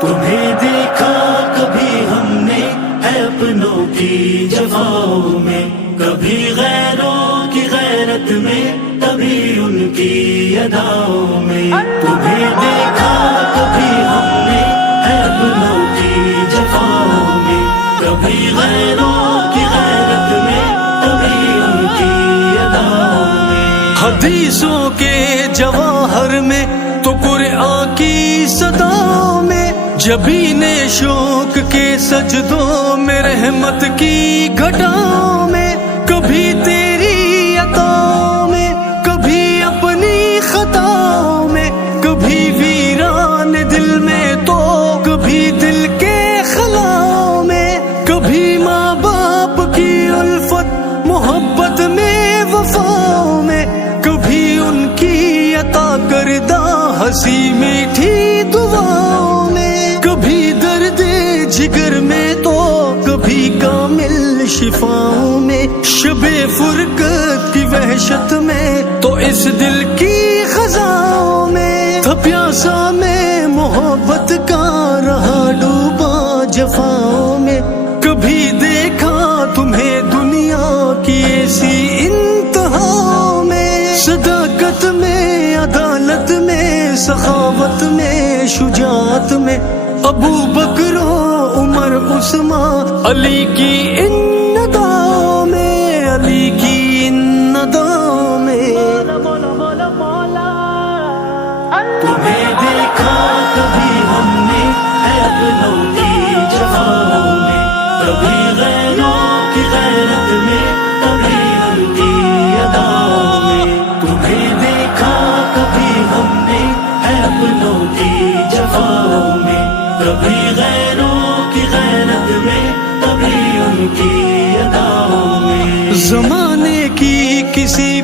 تمہیں دیکھا کبھی ہم نے ہے اپنوں کی جفاؤں میں، کبھی غیروں کی غیرت میں، کبھی ان کی اداؤں میں. تمہیں دیکھا کبھی ہم نے ہے اپنوں کی جفاؤں میں، کبھی غیروں کی غیرت میں، کبھی ان کی اداؤں میں. حدیثوں کے جواہر میں تو قرآن کی صداؤں میں، جبین شوق کے سجدوں میں، رحمت کی گھٹاؤں میں، کبھی تیری عطاؤں میں، کبھی اپنی خطاؤں میں، کبھی ویران دل میں تو کبھی دل کے خلاؤں میں، کبھی ماں باپ کی الفت محبت میں وفاؤں میں، کبھی ان کی عطا کردہ ہنسی میٹھی دعاؤں میں، کبھی درد جگر میں تو کبھی کامل شفاؤں میں، شب فرقت کی وحشت میں تو اس دل کی خزاؤں میں، تھا پیاسا میں محبت کا رہا ڈوبا جفاؤں میں. کبھی دیکھا تمہیں دنیا کی ایسی انتہاؤں میں، صداقت میں، عدالت میں، سخاوت میں، شجاعت میں، ابو بکر و عمر عثمان علی کی ان اداؤں میں، علی کی ان اداؤں میں. تمہیں دیکھا کبھی ہم نے ہے اپنوں کی جفاؤں میں، کبھی غیروں کی غیرت میں، کبھی ان کی اداؤں میں. تمہیں دیکھا کبھی ہم نے ہے اپنوں کی جفاؤں میں، کبھی غیروں کی غیرت میں، کبھی ان کی اداؤں میں. زمانے کی کسی